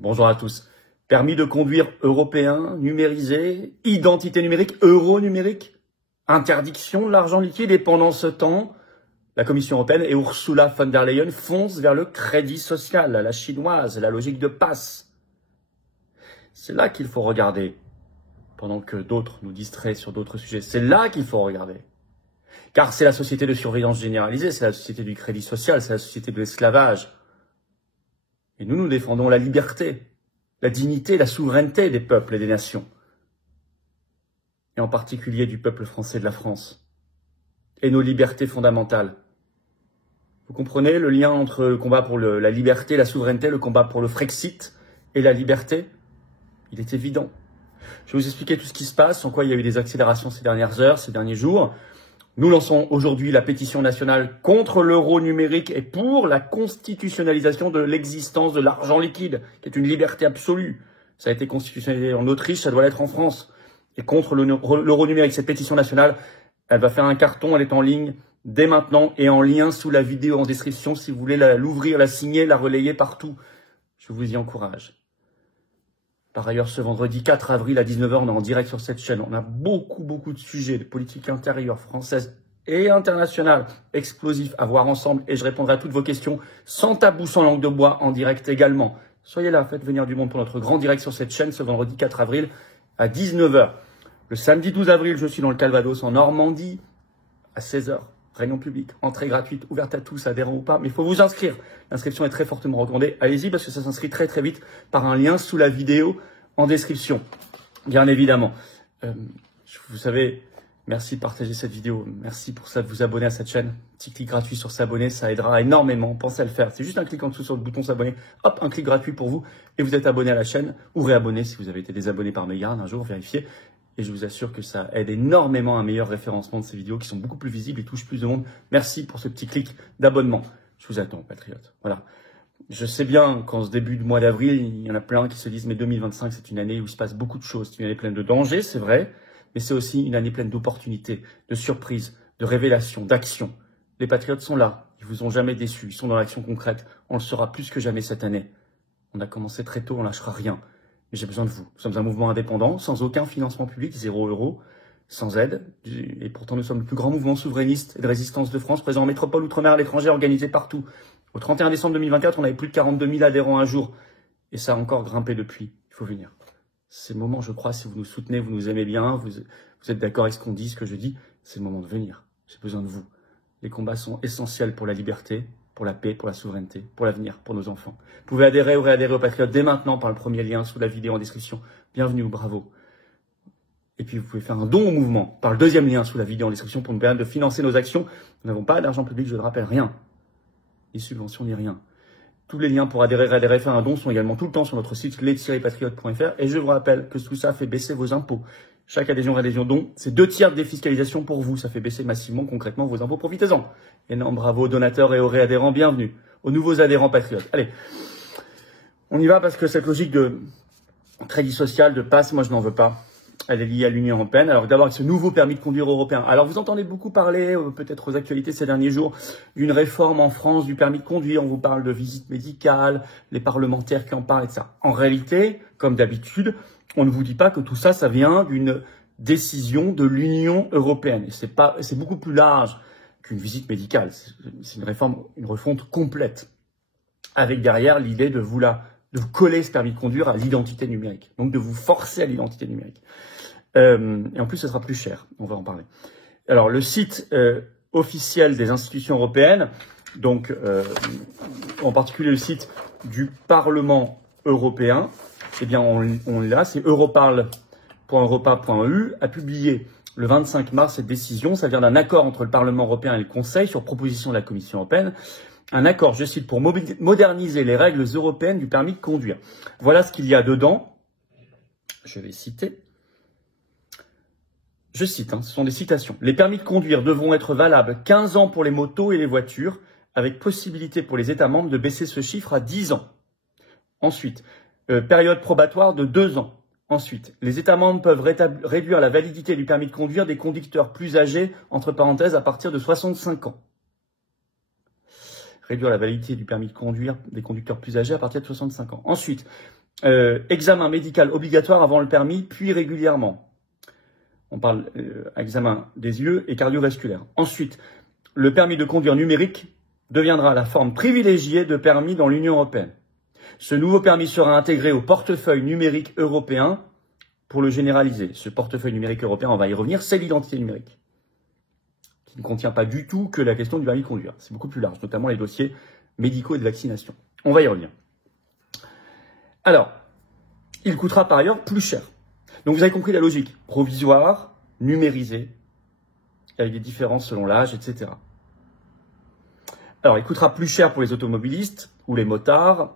Bonjour à tous. Permis de conduire européen, numérisé, identité numérique, euro numérique, interdiction de l'argent liquide et pendant ce temps, la Commission européenne et Ursula von der Leyen foncent vers le crédit social, la chinoise, la logique de passe. C'est là qu'il faut regarder, pendant que d'autres nous distraient sur d'autres sujets. C'est là qu'il faut regarder. Car c'est la société de surveillance généralisée, c'est la société du crédit social, c'est la société de l'esclavage. Et nous défendons la liberté, la dignité, la souveraineté des peuples et des nations. Et en particulier du peuple français de la France. Et nos libertés fondamentales. Vous comprenez le lien entre le combat pour la liberté, la souveraineté, le combat pour le Frexit et la liberté? Il est évident. Je vais vous expliquer tout ce qui se passe, en quoi il y a eu des accélérations ces dernières heures, ces derniers jours. Nous lançons aujourd'hui la pétition nationale contre l'euro numérique et pour la constitutionnalisation de l'existence de l'argent liquide, qui est une liberté absolue. Ça a été constitutionnalisé en Autriche, ça doit l'être en France. Et contre l'euro numérique, cette pétition nationale, elle va faire un carton, elle est en ligne dès maintenant et en lien sous la vidéo en description si vous voulez l'ouvrir, la signer, la relayer partout. Je vous y encourage. Par ailleurs, ce vendredi 4 avril à 19 h, on est en direct sur cette chaîne. On a beaucoup de sujets de politique intérieure française et internationale explosifs à voir ensemble et je répondrai à toutes vos questions sans tabou, sans langue de bois, en direct également. Soyez là, faites venir du monde pour notre grand direct sur cette chaîne ce vendredi 4 avril à 19 h. Le samedi 12 avril, je suis dans le Calvados, en Normandie, à 16 h. Réunion publique, entrée gratuite, ouverte à tous, adhérents ou pas, mais il faut vous inscrire. L'inscription est très fortement recommandée. Allez-y parce que ça s'inscrit très vite par un lien sous la vidéo en description, bien évidemment. Vous savez, merci de partager cette vidéo, merci pour ça de vous abonner à cette chaîne. Petit clic gratuit sur s'abonner, ça aidera énormément, pensez à le faire. C'est juste un clic en dessous sur le bouton s'abonner, hop, un clic gratuit pour vous et vous êtes abonné à la chaîne ou réabonné si vous avez été désabonné par mégarde un jour, vérifiez. Et je vous assure que ça aide énormément à un meilleur référencement de ces vidéos qui sont beaucoup plus visibles et touchent plus de monde. Merci pour ce petit clic d'abonnement. Je vous attends, patriotes. Voilà. Je sais bien qu'en ce début de mois d'avril, il y en a plein qui se disent « Mais 2025, c'est une année où il se passe beaucoup de choses. C'est une année pleine de dangers, c'est vrai, mais c'est aussi une année pleine d'opportunités, de surprises, de révélations, d'actions. » Les patriotes sont là. Ils vous ont jamais déçus. Ils sont dans l'action concrète. On le sera plus que jamais cette année. On a commencé très tôt, on lâchera rien. Mais j'ai besoin de vous. Nous sommes un mouvement indépendant, sans aucun financement public, 0 €, sans aide. Et pourtant, nous sommes le plus grand mouvement souverainiste et de résistance de France, présent en métropole, outre-mer, à l'étranger, organisé partout. Au 31 décembre 2024, on avait plus de 42 000 adhérents un jour. Et ça a encore grimpé depuis. Il faut venir. C'est le moment, je crois, si vous nous soutenez, vous nous aimez bien, vous êtes d'accord avec ce qu'on dit, ce que je dis, c'est le moment de venir. J'ai besoin de vous. Les combats sont essentiels pour la liberté, pour la paix, pour la souveraineté, pour l'avenir, pour nos enfants. Vous pouvez adhérer ou réadhérer aux Patriotes dès maintenant par le premier lien sous la vidéo en description. Bienvenue ou bravo. Et puis vous pouvez faire un don au mouvement par le deuxième lien sous la vidéo en description pour nous permettre de financer nos actions. Nous n'avons pas d'argent public, je le rappelle, rien. Ni subventions, ni rien. Tous les liens pour adhérer, réadhérer, faire un don sont également tout le temps sur notre site les-patriotes.fr. Et je vous rappelle que tout ça fait baisser vos impôts. Chaque adhésion, réadhésion, don, c'est 2 tiers de défiscalisation pour vous. Ça fait baisser massivement, concrètement, vos impôts. Profitez-en. Énorme bravo aux donateurs et aux réadhérents. Bienvenue. Aux nouveaux adhérents patriotes. Allez. On y va parce que cette logique de crédit social, de passe, moi je n'en veux pas. Elle est liée à l'Union européenne. Alors d'abord avec ce nouveau permis de conduire européen. Alors vous entendez beaucoup parler, peut-être aux actualités ces derniers jours, d'une réforme en France du permis de conduire. On vous parle de visite médicale, les parlementaires qui en parlent, etc. En réalité, comme d'habitude, on ne vous dit pas que tout ça, ça vient d'une décision de l'Union européenne. Et c'est beaucoup plus large qu'une visite médicale. C'est une réforme, une refonte complète. Avec derrière l'idée de vous coller ce permis de conduire à l'identité numérique. Donc de vous forcer à l'identité numérique. Et en plus, ce sera plus cher. On va en parler. Alors, le site officiel des institutions européennes, donc en particulier le site du Parlement européen, eh bien, on l'a, c'est europarl.europa.eu, a publié le 25 mars cette décision. Ça vient d'un accord entre le Parlement européen et le Conseil sur proposition de la Commission européenne. Un accord, je cite, pour moderniser les règles européennes du permis de conduire. Voilà ce qu'il y a dedans. Je vais citer. Je cite, ce sont des citations. Les permis de conduire devront être valables 15 ans pour les motos et les voitures, avec possibilité pour les États membres de baisser ce chiffre à 10 ans. Ensuite, période probatoire de 2 ans. Ensuite, les États membres peuvent réduire la validité du permis de conduire des conducteurs plus âgés, entre parenthèses, à partir de 65 ans. Réduire la validité du permis de conduire des conducteurs plus âgés à partir de 65 ans. Ensuite, examen médical obligatoire avant le permis, puis régulièrement. On parle examen des yeux et cardiovasculaire. Ensuite, le permis de conduire numérique deviendra la forme privilégiée de permis dans l'Union européenne. Ce nouveau permis sera intégré au portefeuille numérique européen pour le généraliser. Ce portefeuille numérique européen, on va y revenir, c'est l'identité numérique, qui ne contient pas du tout que la question du permis de conduire. C'est beaucoup plus large, notamment les dossiers médicaux et de vaccination. On va y revenir. Alors, il coûtera par ailleurs plus cher. Donc vous avez compris la logique. Provisoire, numérisé, avec des différences selon l'âge, etc. Alors, il coûtera plus cher pour les automobilistes ou les motards.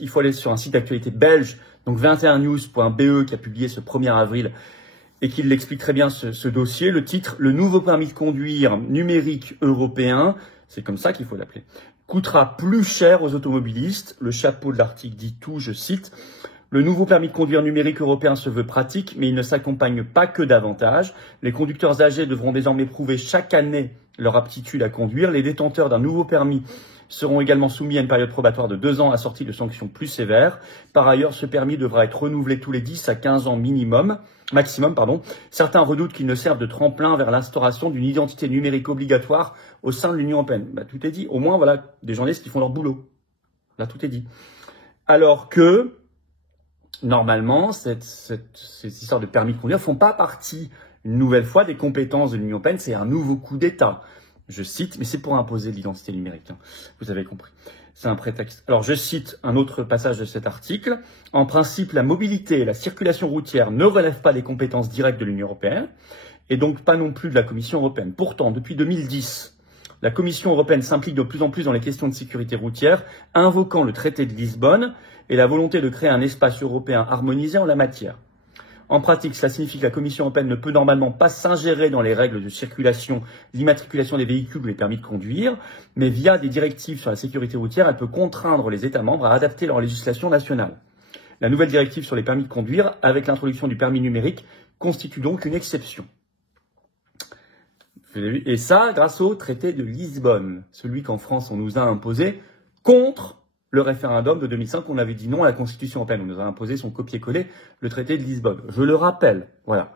Il faut aller sur un site d'actualité belge, donc 21news.be, qui a publié ce 1er avril et qui l'explique très bien ce dossier. Le titre, le nouveau permis de conduire numérique européen, c'est comme ça qu'il faut l'appeler, coûtera plus cher aux automobilistes. Le chapeau de l'article dit tout, je cite. Le nouveau permis de conduire numérique européen se veut pratique, mais il ne s'accompagne pas que d'avantages. Les conducteurs âgés devront désormais prouver chaque année leur aptitude à conduire. Les détenteurs d'un nouveau permis seront également soumis à une période probatoire de 2 ans assortie de sanctions plus sévères. Par ailleurs, ce permis devra être renouvelé tous les 10 à 15 ans maximum. Certains redoutent qu'il ne serve de tremplin vers l'instauration d'une identité numérique obligatoire au sein de l'Union européenne. Tout est dit. Au moins, voilà, des journalistes qui font leur boulot. Là, tout est dit. Alors que, normalement, ces histoires de permis de conduire ne font pas partie, une nouvelle fois, des compétences de l'Union européenne. C'est un nouveau coup d'État. Je cite, mais c'est pour imposer l'identité numérique. Vous avez compris. C'est un prétexte. Alors, je cite un autre passage de cet article. En principe, la mobilité et la circulation routière ne relèvent pas des compétences directes de l'Union européenne et donc pas non plus de la Commission européenne. Pourtant, depuis 2010, la Commission européenne s'implique de plus en plus dans les questions de sécurité routière, invoquant le traité de Lisbonne et la volonté de créer un espace européen harmonisé en la matière. En pratique, cela signifie que la Commission européenne ne peut normalement pas s'ingérer dans les règles de circulation, l'immatriculation des véhicules ou les permis de conduire, mais via des directives sur la sécurité routière, elle peut contraindre les États membres à adapter leur législation nationale. La nouvelle directive sur les permis de conduire, avec l'introduction du permis numérique, constitue donc une exception. Et ça, grâce au traité de Lisbonne, celui qu'en France on nous a imposé contre le référendum de 2005, on avait dit non à la Constitution européenne. On nous a imposé son copier-coller, le traité de Lisbonne. Je le rappelle, voilà.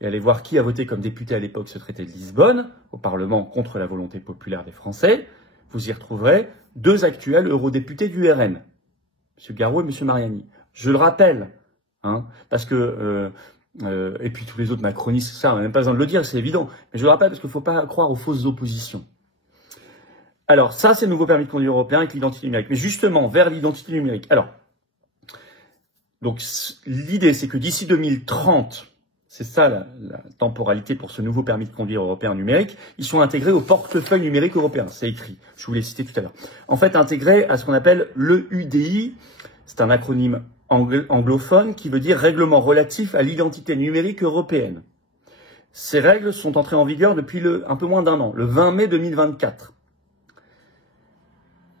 Et allez voir qui a voté comme député à l'époque ce traité de Lisbonne, au Parlement contre la volonté populaire des Français. Vous y retrouverez 2 actuels eurodéputés du RN, M. Garot et M. Mariani. Je le rappelle, parce que... et puis tous les autres macronistes, ça, on n'a même pas besoin de le dire, c'est évident. Mais je le rappelle parce qu'il ne faut pas croire aux fausses oppositions. Alors, ça, c'est le nouveau permis de conduire européen avec l'identité numérique. Mais justement, vers l'identité numérique. Alors, donc l'idée, c'est que d'ici 2030, c'est ça la temporalité pour ce nouveau permis de conduire européen numérique, ils sont intégrés au portefeuille numérique européen. C'est écrit, je vous l'ai cité tout à l'heure. En fait, intégrés à ce qu'on appelle l'EUDI, c'est un acronyme anglophone qui veut dire Règlement relatif à l'identité numérique européenne. Ces règles sont entrées en vigueur depuis un peu moins d'1 an, le 20 mai 2024.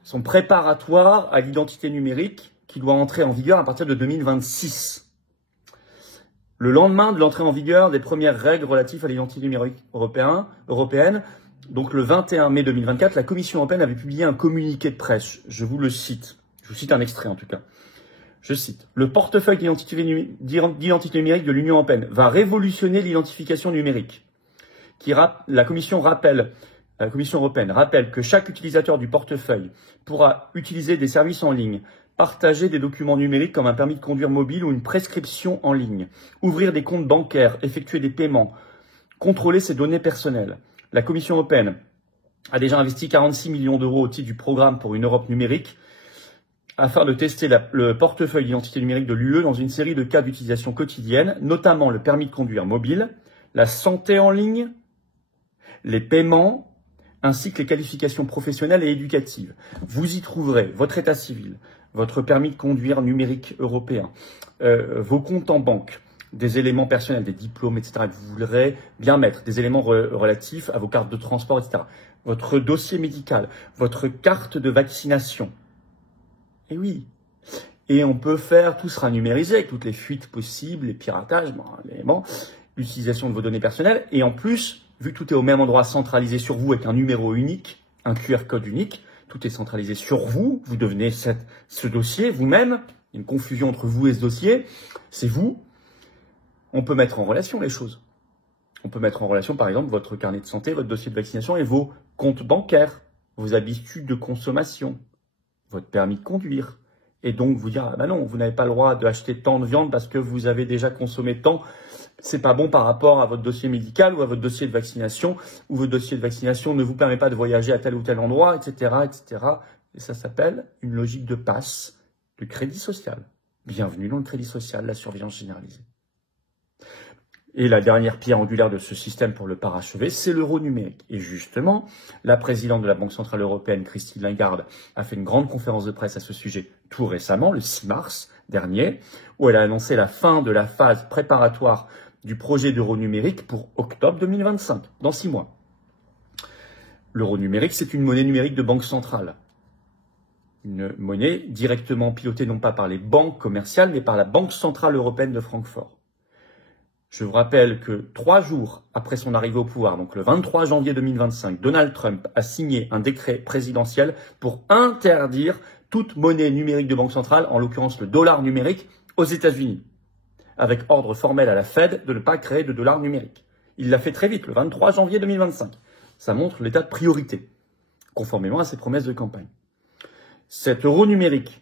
Sont préparatoires à l'identité numérique qui doit entrer en vigueur à partir de 2026. Le lendemain de l'entrée en vigueur des premières règles relatives à l'identité numérique européenne, donc le 21 mai 2024, la Commission européenne avait publié un communiqué de presse. Je vous le cite. Je vous cite un extrait en tout cas. Je cite. Le portefeuille d'identité numérique de l'Union européenne va révolutionner l'identification numérique. La Commission européenne rappelle que chaque utilisateur du portefeuille pourra utiliser des services en ligne, partager des documents numériques comme un permis de conduire mobile ou une prescription en ligne, ouvrir des comptes bancaires, effectuer des paiements, contrôler ses données personnelles. La Commission européenne a déjà investi 46 millions d'euros au titre du programme pour une Europe numérique afin de tester le portefeuille d'identité numérique de l'UE dans une série de cas d'utilisation quotidienne, notamment le permis de conduire mobile, la santé en ligne, les paiements, ainsi que les qualifications professionnelles et éducatives. Vous y trouverez votre état civil, votre permis de conduire numérique européen, vos comptes en banque, des éléments personnels, des diplômes, etc. que vous voudrez bien mettre, des éléments relatifs à vos cartes de transport, etc. Votre dossier médical, votre carte de vaccination. Et oui. Et on peut faire, tout sera numérisé avec toutes les fuites possibles, les piratages, l'utilisation de vos données personnelles. Et en plus, vu que tout est au même endroit centralisé sur vous avec un numéro unique, un QR code unique, tout est centralisé sur vous, vous devenez ce dossier vous-même, Il y a une confusion entre vous et ce dossier. C'est vous. On peut mettre en relation les choses. On peut mettre en relation, par exemple, votre carnet de santé, votre dossier de vaccination et vos comptes bancaires, vos habitudes de consommation, votre permis de conduire. Et donc vous dire, ah ben non, vous n'avez pas le droit d'acheter tant de viande parce que vous avez déjà consommé tant. C'est pas bon par rapport à votre dossier médical ou à votre dossier de vaccination, ou votre dossier de vaccination ne vous permet pas de voyager à tel ou tel endroit, etc., etc. Et ça s'appelle une logique de passe, de crédit social. Bienvenue dans le crédit social, la surveillance généralisée. Et la dernière pierre angulaire de ce système pour le parachever, c'est l'euro numérique. Et justement, la présidente de la Banque Centrale Européenne, Christine Lagarde, a fait une grande conférence de presse à ce sujet tout récemment, le 6 mars dernier, où elle a annoncé la fin de la phase préparatoire du projet d'euro numérique pour octobre 2025, dans 6 mois. L'euro numérique, c'est une monnaie numérique de banque centrale. Une monnaie directement pilotée non pas par les banques commerciales, mais par la Banque Centrale Européenne de Francfort. Je vous rappelle que 3 jours après son arrivée au pouvoir, donc le 23 janvier 2025, Donald Trump a signé un décret présidentiel pour interdire toute monnaie numérique de banque centrale, en l'occurrence le dollar numérique, aux États-Unis, avec ordre formel à la Fed de ne pas créer de dollar numérique. Il l'a fait très vite, le 23 janvier 2025. Ça montre l'état de priorité, conformément à ses promesses de campagne. Cet euro numérique,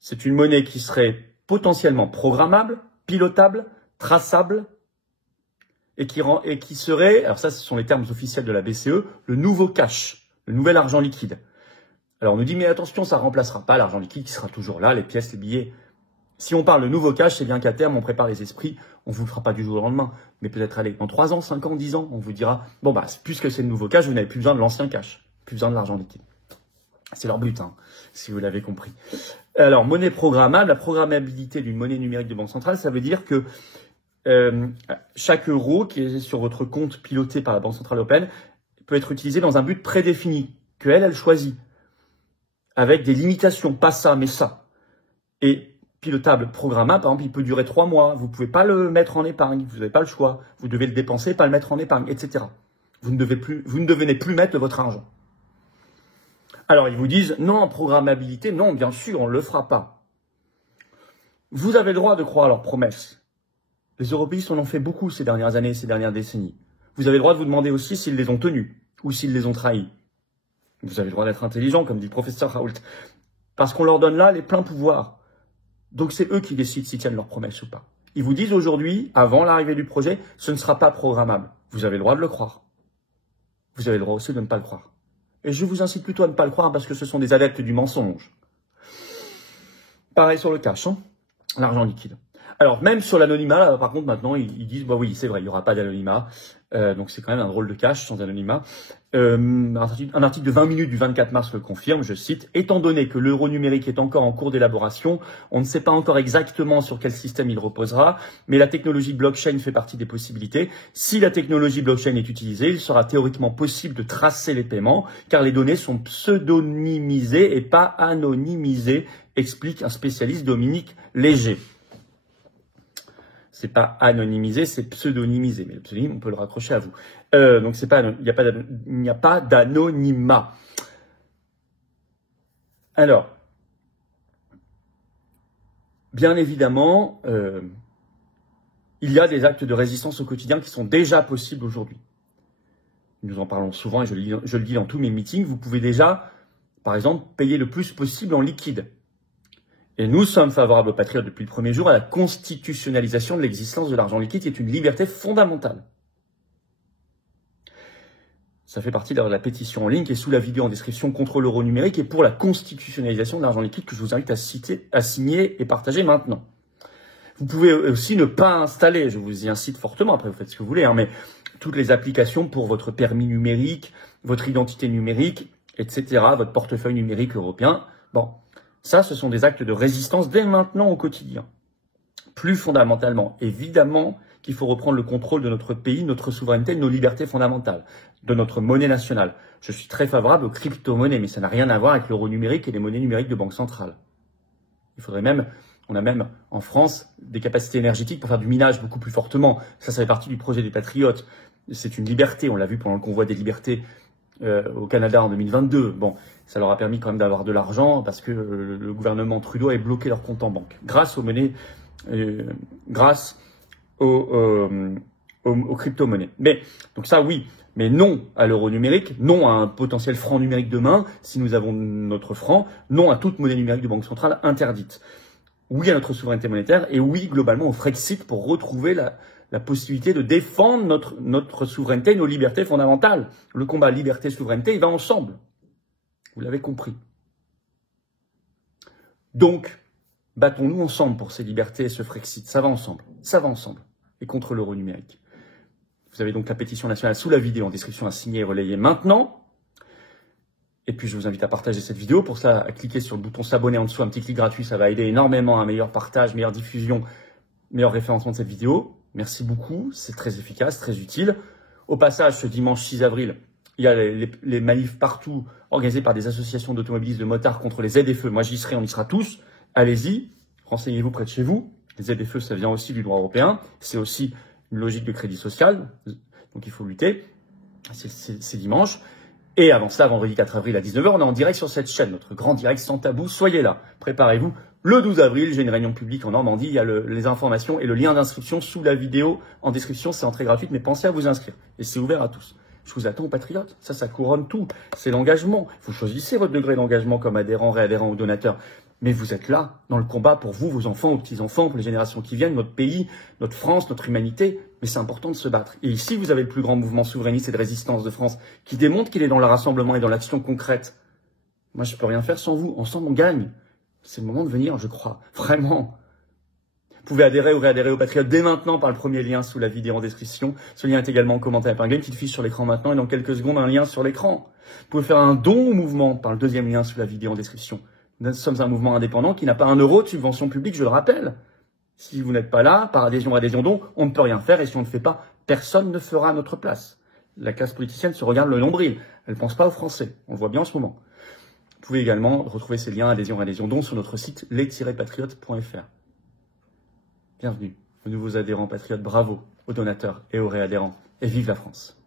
c'est une monnaie qui serait potentiellement programmable, pilotable, traçable, et qui serait, alors ça ce sont les termes officiels de la BCE, le nouveau cash, le nouvel argent liquide. Alors on nous dit, mais attention, ça ne remplacera pas l'argent liquide qui sera toujours là, les pièces, les billets. Si on parle de nouveau cash, c'est bien qu'à terme, on prépare les esprits, on ne vous le fera pas du jour au lendemain, mais peut-être aller dans 3 ans, 5 ans, 10 ans, on vous dira, bon bah, puisque c'est le nouveau cash, vous n'avez plus besoin de l'ancien cash, plus besoin de l'argent liquide. C'est leur but, hein, si vous l'avez compris. Alors, monnaie programmable, la programmabilité d'une monnaie numérique de banque centrale, ça veut dire que chaque euro qui est sur votre compte piloté par la Banque Centrale Européenne peut être utilisé dans un but prédéfini, qu'elle choisit, avec des limitations, pas ça, mais ça. Et pilotable, programmable, par exemple, il peut durer 3 mois, vous ne pouvez pas le mettre en épargne, vous n'avez pas le choix, vous devez le dépenser, pas le mettre en épargne, etc. Vous ne devez plus mettre de votre argent. Alors, ils vous disent, non, programmabilité, non, bien sûr, on ne le fera pas. Vous avez le droit de croire à leurs promesses. Les européistes en ont fait beaucoup ces dernières années, ces dernières décennies. Vous avez le droit de vous demander aussi s'ils les ont tenus ou s'ils les ont trahis. Vous avez le droit d'être intelligent, comme dit le professeur Raoult, parce qu'on leur donne là les pleins pouvoirs. Donc c'est eux qui décident s'ils tiennent leurs promesses ou pas. Ils vous disent aujourd'hui, avant l'arrivée du projet, ce ne sera pas programmable. Vous avez le droit de le croire. Vous avez le droit aussi de ne pas le croire. Et je vous incite plutôt à ne pas le croire parce que ce sont des adeptes du mensonge. Pareil sur le cash, hein, l'argent liquide. Alors, même sur l'anonymat, par contre, maintenant, ils disent, bah oui, c'est vrai, il n'y aura pas d'anonymat. Donc, c'est quand même un drôle de cash sans anonymat. Un article de 20 minutes du 24 mars le confirme, je cite, « Étant donné que l'euro numérique est encore en cours d'élaboration, on ne sait pas encore exactement sur quel système il reposera, mais la technologie blockchain fait partie des possibilités. Si la technologie blockchain est utilisée, il sera théoriquement possible de tracer les paiements, car les données sont pseudonymisées et pas anonymisées, explique un spécialiste, Dominique Léger. » C'est pas anonymisé, c'est pseudonymisé. Mais le pseudonyme, on peut le raccrocher à vous. Donc c'est pas, il n'y a pas d'anonymat. Alors, bien évidemment, il y a des actes de résistance au quotidien qui sont déjà possibles aujourd'hui. Nous en parlons souvent et je le dis dans tous mes meetings. Vous pouvez déjà, par exemple, payer le plus possible en liquide. Et nous sommes favorables aux patriotes depuis le premier jour à la constitutionnalisation de l'existence de l'argent liquide, qui est une liberté fondamentale. Ça fait partie de la pétition en ligne qui est sous la vidéo en description contre l'euro numérique et pour la constitutionnalisation de l'argent liquide que je vous invite à signer et partager maintenant. Vous pouvez aussi ne pas installer, je vous y incite fortement, après vous faites ce que vous voulez, hein, mais toutes les applications pour votre permis numérique, votre identité numérique, etc., votre portefeuille numérique européen. Bon. Ça, ce sont des actes de résistance dès maintenant au quotidien. Plus fondamentalement, évidemment qu'il faut reprendre le contrôle de notre pays, notre souveraineté, de nos libertés fondamentales, de notre monnaie nationale. Je suis très favorable aux crypto-monnaies, mais ça n'a rien à voir avec l'euro numérique et les monnaies numériques de banque centrale. Il faudrait même, on a même en France des capacités énergétiques pour faire du minage beaucoup plus fortement. Ça fait partie du projet des patriotes. C'est une liberté, on l'a vu pendant le convoi des libertés au Canada en 2022. Bon, ça leur a permis quand même d'avoir de l'argent parce que le gouvernement Trudeau avait bloqué leur compte en banque grâce aux monnaies, grâce aux crypto-monnaies. Mais donc ça, oui. Mais non à l'euro numérique, non à un potentiel franc numérique demain, si nous avons notre franc, non à toute monnaie numérique de banque centrale interdite. Oui à notre souveraineté monétaire et oui globalement au Frexit pour retrouver la possibilité de défendre notre souveraineté et nos libertés fondamentales. Le combat liberté-souveraineté, il va ensemble. Vous l'avez compris. Donc, battons-nous ensemble pour ces libertés et ce Frexit. Ça va ensemble. Ça va ensemble. Et contre l'euro numérique. Vous avez donc la pétition nationale sous la vidéo en description à signer et relayer maintenant. Et puis, je vous invite à partager cette vidéo. Pour ça, à cliquer sur le bouton s'abonner en dessous, un petit clic gratuit. Ça va aider énormément à un meilleur partage, meilleure diffusion, meilleur référencement de cette vidéo. Merci beaucoup. C'est très efficace, très utile. Au passage, ce dimanche 6 avril, il y a les manifs partout organisés par des associations d'automobilistes, de motards contre les ZFE. Moi, j'y serai, on y sera tous. Allez-y. Renseignez-vous près de chez vous. Les ZFE, ça vient aussi du droit européen. C'est aussi une logique de crédit social, donc il faut lutter, c'est dimanche. Et avant ça, vendredi 4 avril à 19h, on est en direct sur cette chaîne, notre grand direct sans tabou, soyez là, préparez-vous. Le 12 avril, j'ai une réunion publique en Normandie, il y a les informations et le lien d'inscription sous la vidéo en description, c'est entrée gratuite, mais pensez à vous inscrire, et c'est ouvert à tous. Je vous attends aux patriotes, ça couronne tout, c'est l'engagement. Vous choisissez votre degré d'engagement comme adhérent, réadhérent ou donateur. Mais vous êtes là, dans le combat pour vous, vos enfants, vos petits-enfants, pour les générations qui viennent, notre pays, notre France, notre humanité. Mais c'est important de se battre. Et ici, vous avez le plus grand mouvement souverainiste et de résistance de France qui démontre qu'il est dans le rassemblement et dans l'action concrète. Moi, je peux rien faire sans vous. Ensemble, on gagne. C'est le moment de venir, je crois. Vraiment. Vous pouvez adhérer ou réadhérer aux Patriotes dès maintenant par le premier lien sous la vidéo en description. Ce lien est également en commentaire épinglé, une petite fiche sur l'écran maintenant et dans quelques secondes, un lien sur l'écran. Vous pouvez faire un don au mouvement par le deuxième lien sous la vidéo en description. Nous sommes un mouvement indépendant qui n'a pas un euro de subvention publique, je le rappelle. Si vous n'êtes pas là, par adhésion, don, on ne peut rien faire et si on ne fait pas, personne ne fera à notre place. La classe politicienne se regarde le nombril. Elle ne pense pas aux Français. On le voit bien en ce moment. Vous pouvez également retrouver ces liens adhésion, don sur notre site les-patriotes.fr. Bienvenue aux nouveaux adhérents patriotes. Bravo aux donateurs et aux réadhérents. Et vive la France.